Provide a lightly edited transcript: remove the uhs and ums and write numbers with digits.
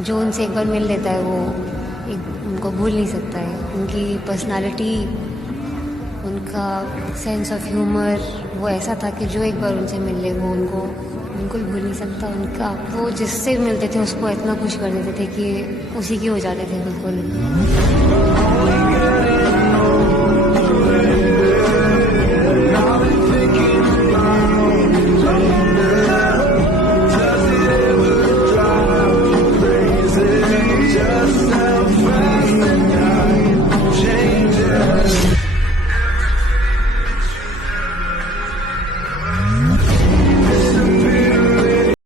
जो उनसे एक बार मिल लेता है वो उनको भूल नहीं सकता है। उनकी पर्सनालिटी, उनका सेंस ऑफ ह्यूमर वो ऐसा था कि जो एक बार उनसे मिल ले वो उनको बिल्कुल भूल नहीं सकता। उनका वो जिससे मिलते थे उसको इतना खुश कर देते थे कि उसी के हो जाते थे बिल्कुल।